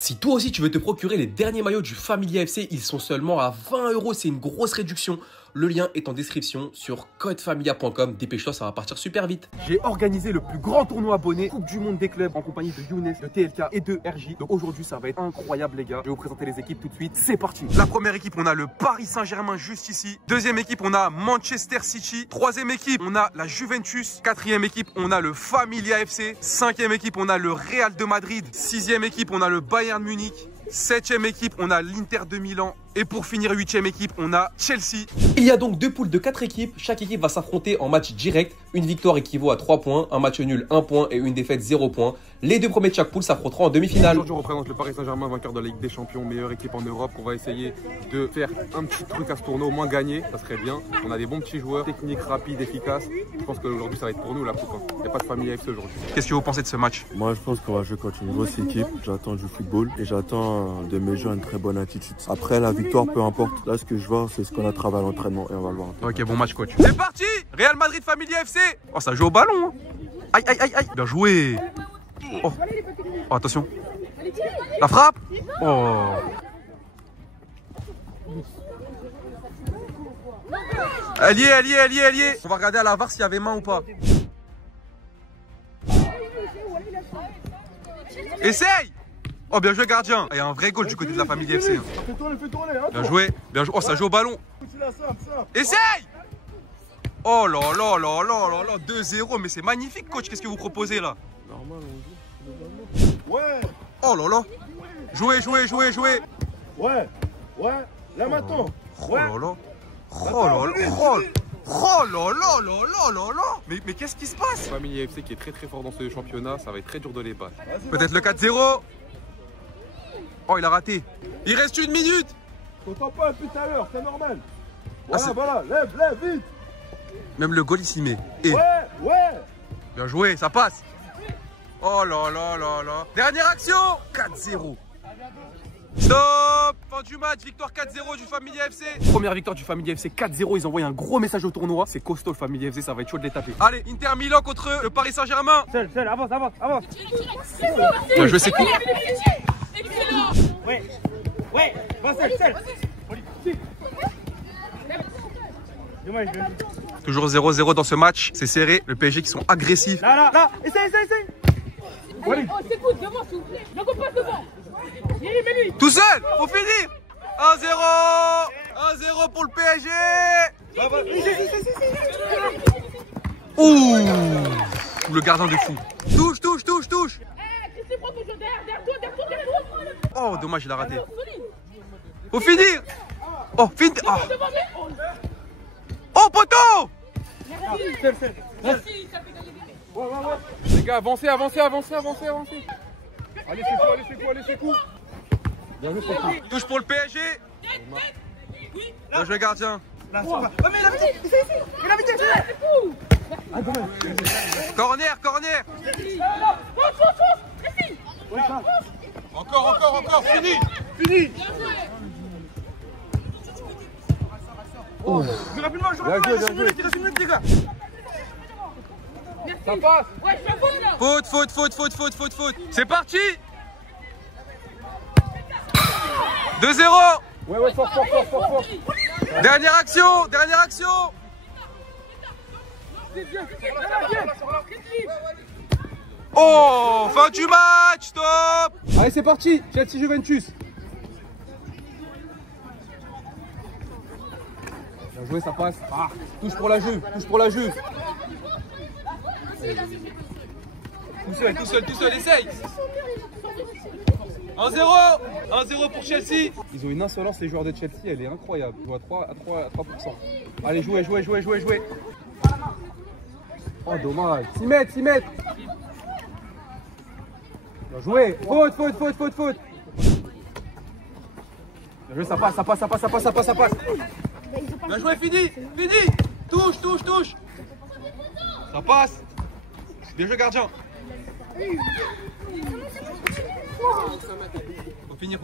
Si toi aussi tu veux te procurer les derniers maillots du Familia FC, ils sont seulement à 20 €, c'est une grosse réduction. Le lien est en description sur codefamilia.com. Dépêche-toi, ça va partir super vite. J'ai organisé le plus grand tournoi abonné, Coupe du Monde des clubs, en compagnie de Younes, de TLK et de RJ. Donc aujourd'hui, ça va être incroyable les gars. Je vais vous présenter les équipes tout de suite. C'est parti. La première équipe, on a le Paris Saint-Germain juste ici. Deuxième équipe, on a Manchester City. Troisième équipe, on a la Juventus. Quatrième équipe, on a le Familia FC. Cinquième équipe, on a le Real de Madrid. Sixième équipe, on a le Bayern Munich. Septième équipe, on a l'Inter de Milan. Et pour finir, huitième équipe, on a Chelsea. Il y a donc deux poules de 4 équipes. Chaque équipe va s'affronter en match direct. Une victoire équivaut à 3 points, un match nul 1 point et une défaite 0 points. Les deux premiers de chaque poule s'affronteront en demi-finale. Aujourd'hui, on représente le Paris Saint-Germain, vainqueur de la Ligue des Champions, meilleure équipe en Europe. On va essayer de faire un petit truc à ce tournoi, au moins gagner, ça serait bien. On a des bons petits joueurs, techniques, rapides, efficaces. Je pense qu'aujourd'hui, ça va être pour nous la coupe. Il n'y a pas de Familia FC aujourd'hui. Qu'est-ce que vous pensez de ce match? Moi, je pense qu'on va jouer contre une grosse équipe. J'attends du football et j'attends de mes joueurs une très bonne attitude. Après, la victoire, peu importe. Là, ce que je vois, c'est ce qu'on a travaillé à l'entraînement et on va le voir. Ok, bon match, coach. C'est parti! Real Madrid Familia FC! Oh, ça joue au ballon! Hein. Aïe, aïe, aïe, aïe! Bien joué! Oh. Oh, attention! La frappe! Oh! Elle y est, elle y est, elle y est, elle y est! On va regarder à la VAR s'il y avait main ou pas. Essaye! Oh, bien joué, gardien! Il y a un vrai goal du côté de la Familia FC. Hein. Bien joué, bien joué. Oh, ça joue au ballon! Essaye! Oh là là là là là là, 2-0, mais c'est magnifique, coach. Qu'est-ce que vous proposez là? Normal, Ouais. Oh là là. Jouez, jouez, jouez, jouez. Ouais. Ouais. Là maintenant. Oh là là. Oh là là. Oh là là là là là là. Mais qu'est-ce qui se passe? Familia FC qui est très très fort dans ce championnat, ça va être très dur de les battre. Peut-être le 4-0. Oh, il a raté. Il reste une minute. T'entends pas depuis tout à l'heure, c'est normal. Ah, Voilà, lève, lève, vite. Même le goal il s'y met. Et Ouais, ouais. bien joué, ça passe. Oh là là là là. Dernière action. 4-0. Stop. Fin du match, victoire 4-0 du Familia FC. Première victoire du Familia FC 4-0. Ils envoient un gros message au tournoi. C'est costaud le Familia FC, ça va être chaud de les taper. Allez, Inter Milan contre le Paris Saint-Germain. Seul, avance, avance, avance. Bien joué, c'est cool. Ouais, ouais, va seul. Dommage, Toujours 0-0 dans ce match. C'est serré. Le PSG qui sont agressifs. là, essaye. Oh, s'écoute, devant, s'il vous plaît. Donc on passe devant. Mets-lui. Tout seul, faut finir. 1-0. 1-0 pour le PSG. Ouh, le gardien de fou. Touche. Christy, prends ton jeu derrière toi. Oh, dommage, il a raté. Faut finir. Oh, fin. Oh, poteau. Merci, ça fait gagner des Ouais. Les gars, avancez. Allez, c'est quoi. Bien joué, touche pour le PSG. Bien joué, gardien. Mais la vitesse. Corner. Encore. Fini. Oh. Rapidement, il reste une minute, les gars. Ça passe. Ouais, je fais faute, là. Faute. C'est parti. 2-0. Ouais, fort. Dernière action. Oh, fin du match, stop. Allez, c'est parti. Chelsea Juventus. Bien joué, ça passe. Ah, touche pour la Juve. Tout seul, essaye. 1-0 pour Chelsea. Ils ont une insolence, les joueurs de Chelsea, elle est incroyable. Ils jouent à 3%. Allez, jouez. Oh, dommage. 6 mètres. Bien joué. Faute. Bien joué, ça passe. Bien joué, fini. Touche. Ça passe. Bien joué, gardien. Faut finir.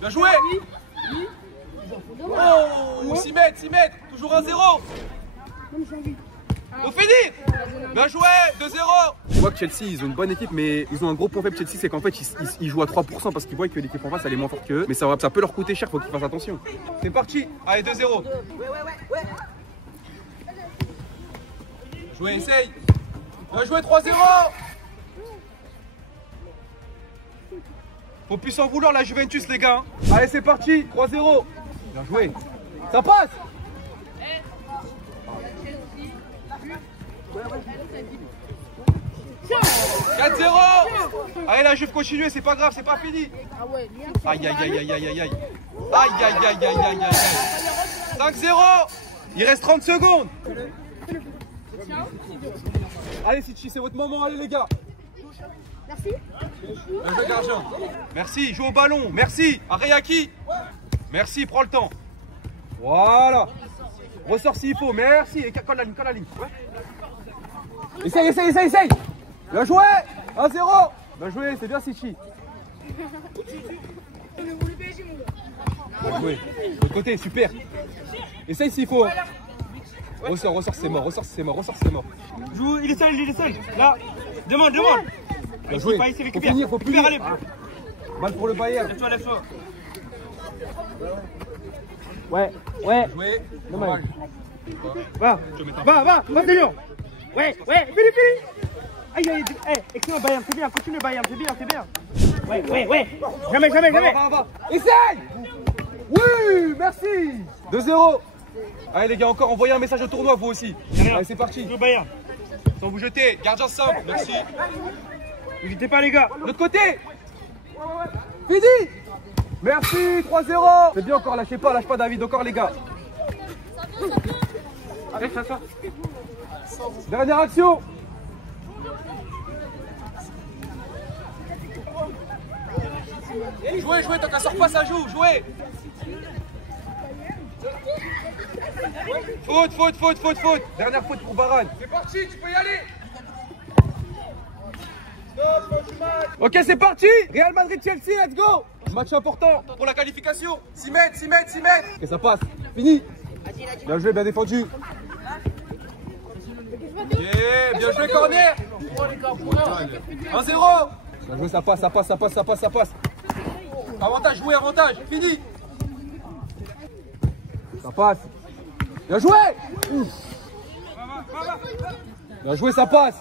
Bien joué. Oh, 6 mètres. Toujours 1-0. Faut finir. Bien joué, 2-0. Je vois que Chelsea, ils ont une bonne équipe, mais ils ont un gros point faible. Chelsea, c'est qu'en fait, ils jouent à 3% parce qu'ils voient que l'équipe en face, elle est moins forte qu'eux. Mais ça peut leur coûter cher, faut qu'ils fassent attention. C'est parti. Allez, 2-0. Ouais. Jouez, essaye. Bien joué, 3-0. Faut plus s'en vouloir, la Juventus, les gars. Allez, c'est parti. 3-0. Bien joué. Ça passe. 4-0. Allez, la Juve continue, c'est pas grave, c'est pas fini. Aïe. 5-0. Il reste 30 secondes. Allez, Sichi, c'est votre moment, allez les gars. Merci. Bien joué, Gargin. Merci, joue au ballon. Merci. Areyaki. Merci, prends le temps. Voilà. Ressort s'il faut. Merci. Et colle la ligne. Ouais. Essaye. Bien joué. 1-0. Bien joué, c'est bien, Sichi. Bien joué. De l'autre côté, super. Essaye s'il faut. Ressort, c'est mort. Joue, il est seul. Là, demande. Bien joué. Faut finir. Allez. Balle pour le Bayern. Lève-toi. Ouais. Joué. Dommage. Va, Délio. Ouais, fini. Aïe, excellent Bayern, c'est bien, continue Bayern, c'est bien. Ouais. Jamais. Va. Essaye. Oui, merci. 2-0. Allez les gars, encore envoyez un message au tournoi, vous aussi. Allez, c'est parti. Joue Bayern. Sans vous jeter, gardien simple, merci. N'hésitez pas les gars. De l'autre côté. Fini. Merci, 3-0. C'est bien encore, lâche pas David, encore les gars. Allez, ça sort. Dernière action. Jouez, tant qu'elle sort pas, ça joue, jouez. Faute. Dernière faute pour Varane. C'est parti, tu peux y aller. Ok, c'est parti. Real Madrid-Chelsea, let's go. Match important pour la qualification. 6 mètres. Ok, ça passe. Fini. Bien joué, bien défendu. Yeah, bien joué, corner. 1-0. Bien joué, ça passe. Avantage, fini. Ça passe. Bien joué. Bien joué, ça passe.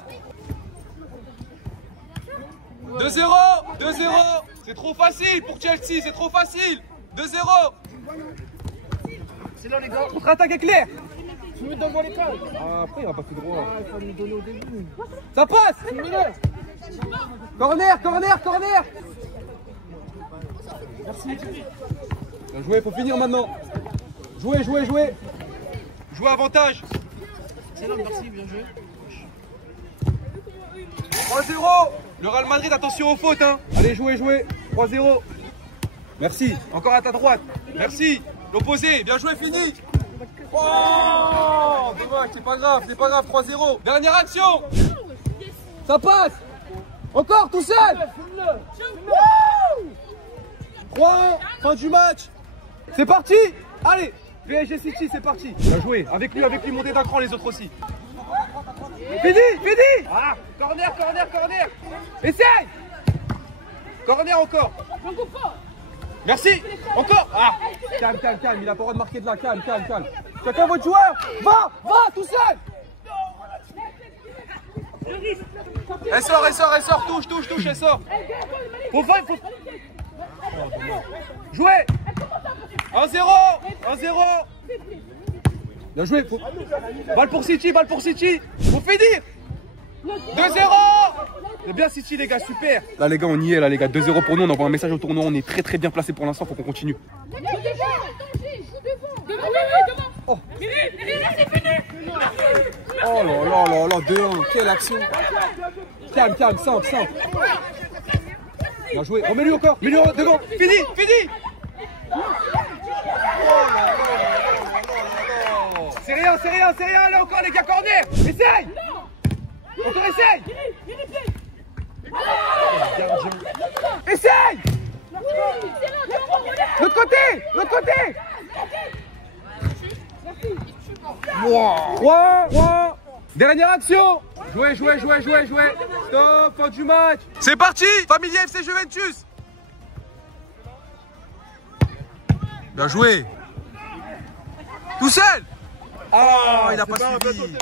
2-0. C'est trop facile pour Chelsea, c'est trop facile. 2-0. C'est là les gars. Contre-attaque éclair. Tu me donnes les cases. Ah, après, il va pas tout droit. Il faut me donner au début. Ça passe. Corner. Merci. Bien joué, faut finir maintenant. Jouez. Jouez avantage. Excellent, merci, bien joué. 3-0. Le Real Madrid, attention aux fautes. Hein. Allez, jouez. 3-0. Merci. Encore à ta droite. Merci. L'opposé. Bien joué, fini. Oh, dommage, c'est pas grave. 3-0. Dernière action. Ça passe. Encore tout seul. 3-1. Fin du match. C'est parti. Allez. PSG City, c'est parti. Bien joué. Avec lui, montez d'un cran les autres aussi. Fini. Ah, corner. Essaye. Corner encore. Merci. Encore. Ah, calme. Il a pas le droit de marquer de là. Calme. Chacun votre joueur. Va, tout seul. Elle sort. Touche, elle sort. Faut. Jouez. 1-0. Bien joué. Balle pour City. Faut finir. 2-0. C'est bien City les gars, super. Là les gars, on y est, 2-0 pour nous, on envoie un message au tournoi, on est très bien placé pour l'instant, faut qu'on continue. Oh. Oh là, 2-1, quelle action. Calme, simple. Bien joué, remets-lui encore, mets-lui devant, fini. C'est rien, là encore les gars, corner. Essaye. Encore essaye. Essaye. L'autre côté. 3. Dernière action. Jouez. Stop, fin du match. C'est parti. Familia FC Juventus. Bien joué. Tout seul. Oh, il a pas suivi.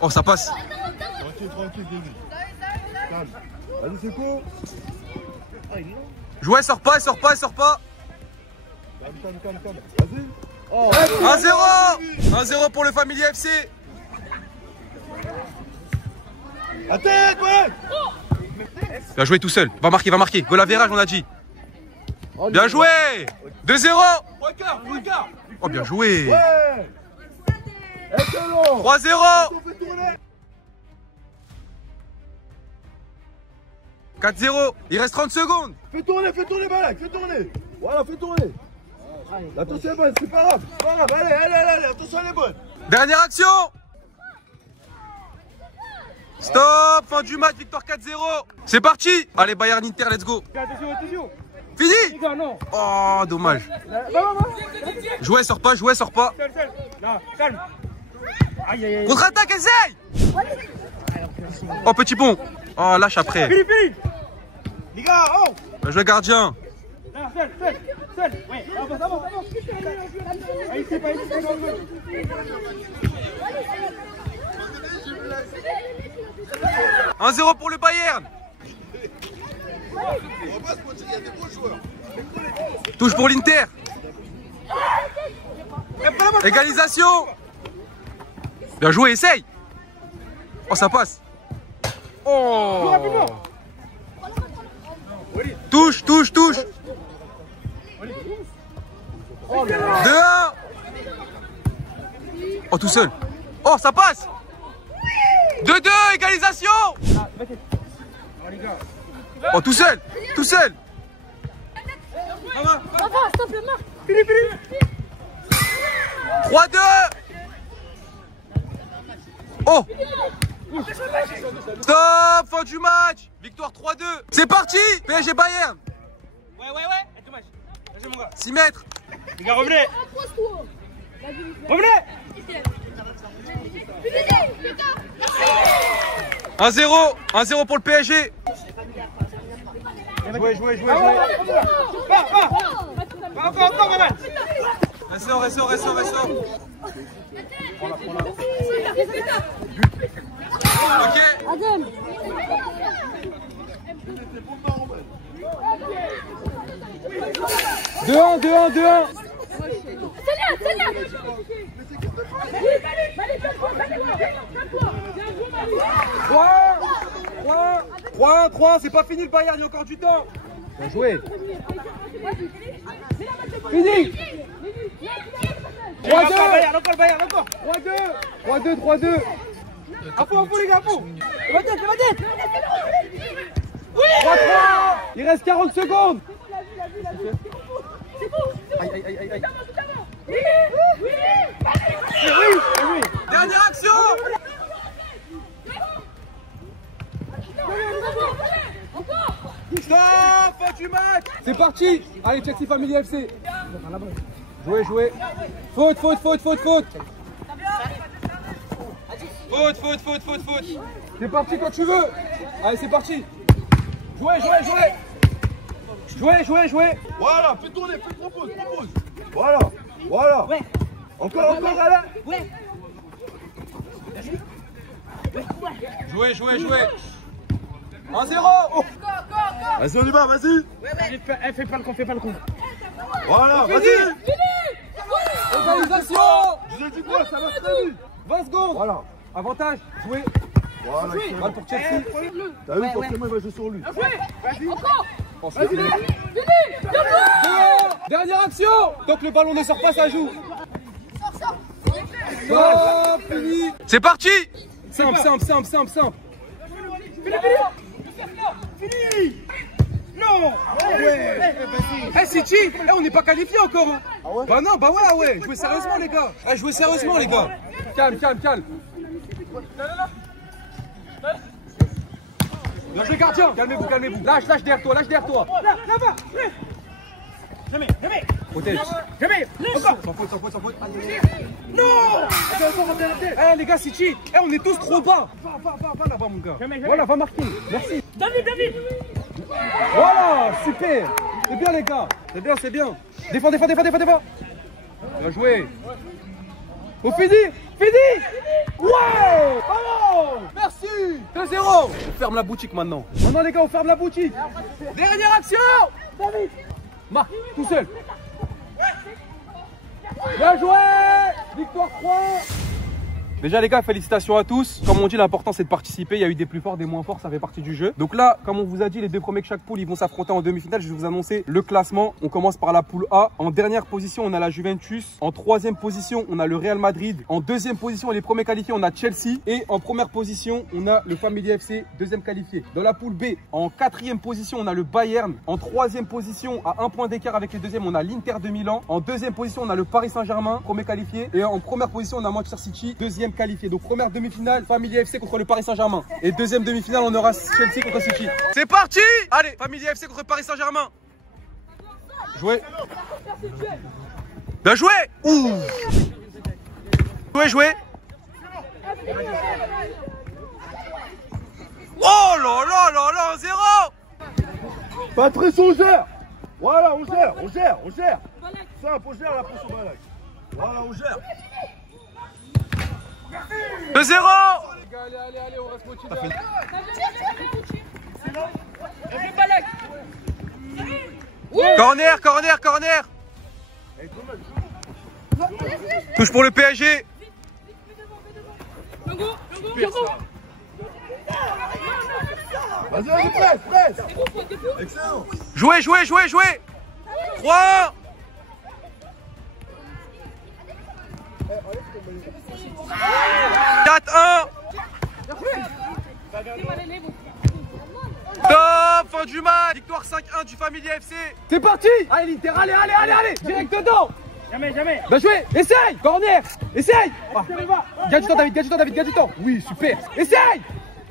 Oh, ça passe. Tranquille, David. Calme. Allez, c'est cool. Jouez, sort pas. Calme. Vas-y. Oh, 1-0. 1-0 pour le Familia FC. la tête, ouais. Bien joué tout seul. Va marquer. Goal average, on a dit. Bien joué. 2-0. Oh, bien joué. Ouais. Excellent. 3-0. 4-0. Il reste 30 secondes. Fais tourner, Balak, fais tourner. Voilà, fais tourner. Attention, est bonne, c'est pas grave. Allez, attention, elle est bonne. Dernière action. Stop, fin du match, victoire 4-0. C'est parti. Allez, Bayern Inter, let's go. Attention. Fini. Non. Oh, dommage. Va. Jouez, sors pas. Seul. Là, calme. Aïe. Contre-attaque, essaye. Oh, petit pont. Oh, lâche après. Philippe. Les gars, oh. Bien joué, gardien. Là, seul. Ouais, avance. Allez, c'est pas ici. 1-0 pour le Bayern. Touche pour l'Inter. Égalisation. Bien joué, essaye. Oh, ça passe. Oh. Touche. 2-1. Oh, tout seul. Oh, ça passe. 2-2, égalisation. Oh, tout seul. Stop le marque. Philippe. 3-2. Oh. Stop, fin du match. Victoire 3-2. C'est parti. PSG Bayern. Ouais. Et dommage. Vas-y, mon gars. 6 mètres. Les gars, revenez. Accroche-toi. Revenez. 1-0 pour le PSG. Jouez. Va. Encore, maman. Ressort. Ok. Adam. 2-1. C'est là. 3, c'est pas fini le Bayern, il y a encore du temps. Bien joué. Fini. 3-2. Encore Bayern. 3-2. À fond, les gars, à fond. La tête. 3-3. Il reste 40 secondes. C'est bon. Aïe. Oui. Dernière action. Encore. Stop, fin du match. C'est parti. Allez, Chelsea Familia FC. Jouez. Faute. C'est parti quand tu veux. Allez, c'est parti. Jouez. Voilà, fais tourner, propose. Voilà. Ouais. Encore, Alain. Ouais. Jouez. 1-0. Oh. Vas-y, on y va, vas-y. Fais pas le con. Voilà, vas-y. Égalisation. Je vous ai dit quoi, ça va très vite. 20 secondes. Voilà. Avantage. Jouez. Voilà, Balle pour Chelsea. t'as vu, forcément, il va jouer sur lui. Encore. Ensuite, dernière action. Tant que le ballon ne sort pas, ça joue. Stop, fini. C'est parti. Simple. Fini. Non. Eh City, on n'est pas qualifié encore. Hein. Ah ouais? Bah non, ouais. Jouez sérieusement les gars. Calme. Bien joué gardien. Calmez-vous. Lâche derrière toi. Là-bas. Jamais. Protège. Jamais. Encore. Sans faute, sans faute, sans faute. Non. Eh les gars, c'est cheat. Eh, on est tous trop bas. Va là-bas, mon gars. Jamais. Voilà, va marquer. Merci. David. Voilà, super. C'est bien, les gars. C'est bien. Défends. Bien joué. Faut finir. Ouais. Bravo. Merci. 2-0. On ferme la boutique maintenant. Maintenant, les gars, on ferme la boutique. Dernière action. David. Marc, tout seul. Bien joué. Victoire 3. Déjà les gars, félicitations à tous. Comme on dit, l'important c'est de participer. Il y a eu des plus forts, des moins forts, ça fait partie du jeu. Donc là, comme on vous a dit, les deux premiers de chaque poule, ils vont s'affronter en demi-finale. Je vais vous annoncer le classement. On commence par la poule A. En dernière position, on a la Juventus. En troisième position, on a le Real Madrid. En deuxième position, les premiers qualifiés, on a Chelsea. Et en première position, on a le Family FC, deuxième qualifié. Dans la poule B, en quatrième position, on a le Bayern. En troisième position, à 1 point d'écart avec les deuxièmes, on a l'Inter de Milan. En deuxième position, on a le Paris Saint-Germain, premier qualifié. Et en première position, on a Manchester City, deuxième qualifié. Donc première demi-finale, Family FC contre le Paris Saint-Germain. Et deuxième demi-finale, on aura Chelsea contre City. C'est parti. Allez, Family FC contre Paris Saint-Germain. Joué. Bien joué. Ouh. Joué. Oh là là, 0. Patrice, on gère. Voilà, on gère. Simple, on gère la pression Balak. Voilà, on gère. 2-0. Allez, on reste motivé. Corner. Touche pour le PSG. Vas-y, presse. Excellent. Jouez. 3. Top, fin du match. Victoire 5-1 du Family FC. C'est parti. Allez l'Inter, allez. Direct dedans. Jamais. Bien joué. Essaye. Corner. Essaye. Gagne du temps. Oui, super. Essaye.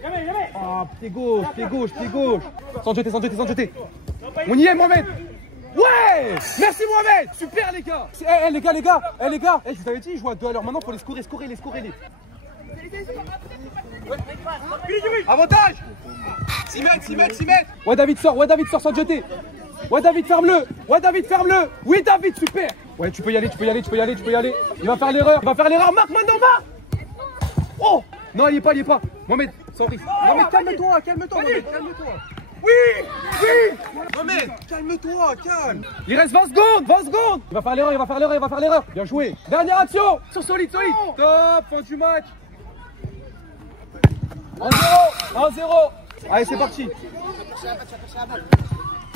Jamais. Ah, pied gauche. Sans jeter. On y est, Mohamed. Ouais. Merci, Mohamed. Super, les gars. Les gars. Je vous avais dit, je joue à 2 à l'heure. Maintenant, il faut les scorer. Avantage. 6 mètres. Ouais, David sort sans jeter. Ouais, David, ferme-le. Oui, David, super. Ouais, tu peux y aller. Il va faire l'erreur. Marc, maintenant, Marc. Oh. Non, il est pas. Mohamed, sans risque. Non, mais calme-toi, Mohamed, calme-toi. Oui. Mohamed, calme-toi. Il reste 20 secondes. Il va faire l'erreur. Bien joué. Dernière action. Sur solide. Top, fin du match. 1-0. Allez, c'est parti.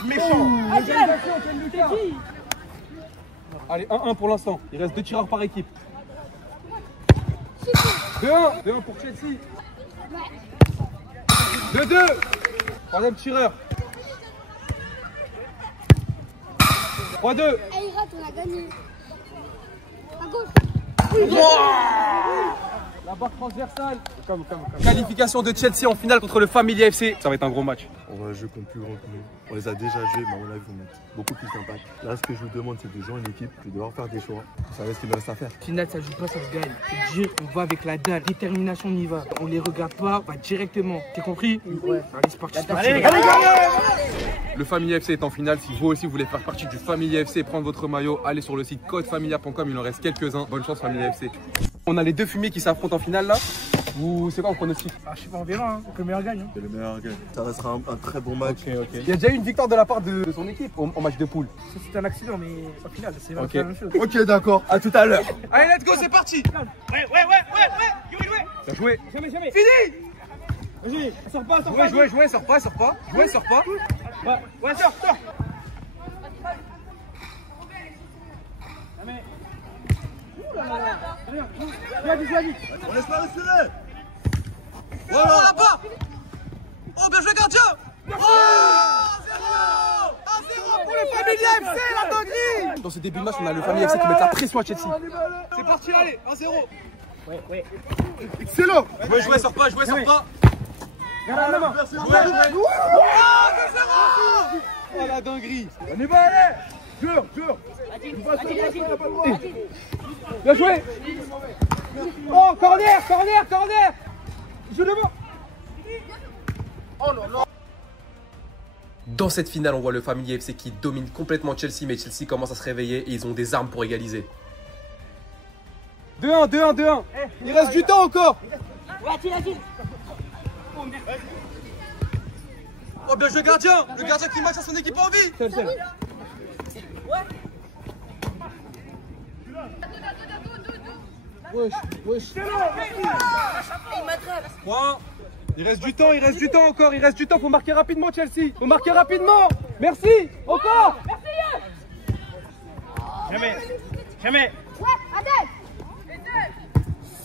Méchant. Allez, 1-1 pour l'instant. Il reste 2 tireurs par équipe. 2-1 pour Chelsea. 2-2. Troisième tireur. 3-2. Il rate, on a gagné. À gauche. La barre transversale. Qualification de Chelsea en finale contre le Family FC. Ça va être un gros match. On va jouer contre plus grand que nous. On les a déjà joués, mais on a vu qu'on a beaucoup plus d'impact. Là, ce que je vous demande, c'est de jouer en équipe, de devoir faire des choix. Vous savez ce qu'il nous reste à faire. Finale, ça joue pas, ça se gagne. C'est dur, on va avec la dalle. Détermination, on y va. On les regarde pas, on va directement. T'as compris? Ouais. Allez, c'est parti. Allez. Le Family FC est en finale. Si vous aussi voulez faire partie du Family FC et prendre votre maillot, allez sur le site codefamilia.com. Il en reste quelques-uns. Bonne chance, Family FC. On a les deux fumiers qui s'affrontent en finale là. Ou c'est quoi on pronostic? Je sais pas, on verra. Que le meilleur gagne. C'est le meilleur gagne. Ça restera un très bon match. Ok. Il y a déjà eu une victoire de la part de son équipe en match de poule. C'est un accident, mais au final, c'est la même chose. Ok, d'accord. À tout à l'heure. Allez, let's go, c'est parti. Ouais. Bien joué. Jamais. Fini. Vas-y, sors pas. Jouez, sors pas. Ouais, sors. Vas-y. On laisse pas respirer. Voilà là-bas. Oh, bien joué, gardien. 1-0 pour le Family FC, la dinguerie. Dans ce début de match, on a le Family FC qui met la pression à Chelsea. C'est parti, allez, 1-0. Ouais. Excellent. Jouez, sors pas. Garde la main. Jouez. 2-0. Oh, la dinguerie. On y va, allez. Jure. Bien joué. Oh, corner. Je le vois. Dans cette finale, on voit le Family FC qui domine complètement Chelsea, mais Chelsea commence à se réveiller et ils ont des armes pour égaliser. 2-1. Il reste du temps encore. Oh, bien joué gardien. Le gardien qui match à son équipe en vie. Seul. Wesh. Il reste du temps encore. Faut marquer rapidement Chelsea. Merci. Encore. Jamais. Ouais, Adèle.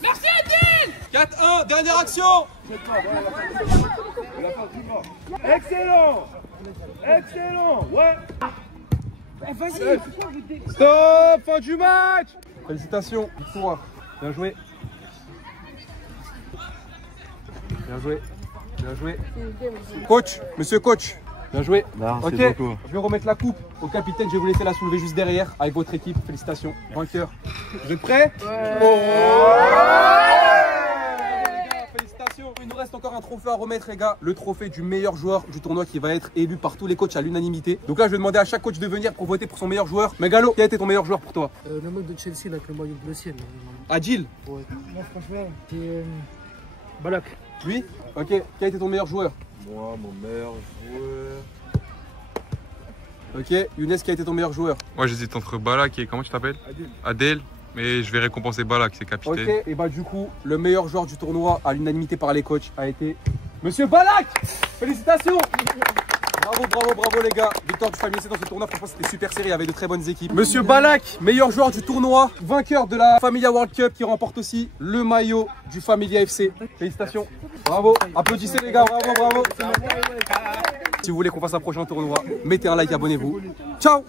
Merci Adèle. 4-1, dernière action. Excellent. Ouais. Vas-y. Stop, fin du match. Félicitations, victoire. Bien joué. Coach, monsieur coach. Bien joué. Merci Ok, beaucoup. je vais remettre la coupe au capitaine. Je vais vous laisser la soulever juste derrière avec votre équipe. Félicitations, vainqueur. Vous êtes prêts? Félicitations. Il nous reste encore un trophée à remettre, les gars. Le trophée du meilleur joueur du tournoi qui va être élu par tous les coachs à l'unanimité. Donc là, je vais demander à chaque coach de venir pour voter pour son meilleur joueur. Megalo, quel a été ton meilleur joueur pour toi? Le mec de Chelsea avec le maillot bleu ciel. Adil. Ouais. Moi, franchement, c'est Balak. Lui? Ok, quel a été ton meilleur joueur? Moi, mon meilleur joueur. Ok, Younes, quel a été ton meilleur joueur? Moi j'hésite entre Balak et comment tu t'appelles? Adèle. Mais je vais récompenser Balak, c'est capitaine. Ok, et bah du coup, le meilleur joueur du tournoi à l'unanimité par les coachs a été Monsieur Balak. Félicitations. Bravo les gars. Victoire du Family FC dans ce tournoi, franchement c'était super serré avec de très bonnes équipes. Monsieur Balak, meilleur joueur du tournoi, vainqueur de la Familia World Cup qui remporte aussi le maillot du Familia FC. Félicitations. Bravo. Applaudissez les gars, bravo. Si vous voulez qu'on fasse un prochain tournoi, mettez un like, abonnez-vous. Ciao.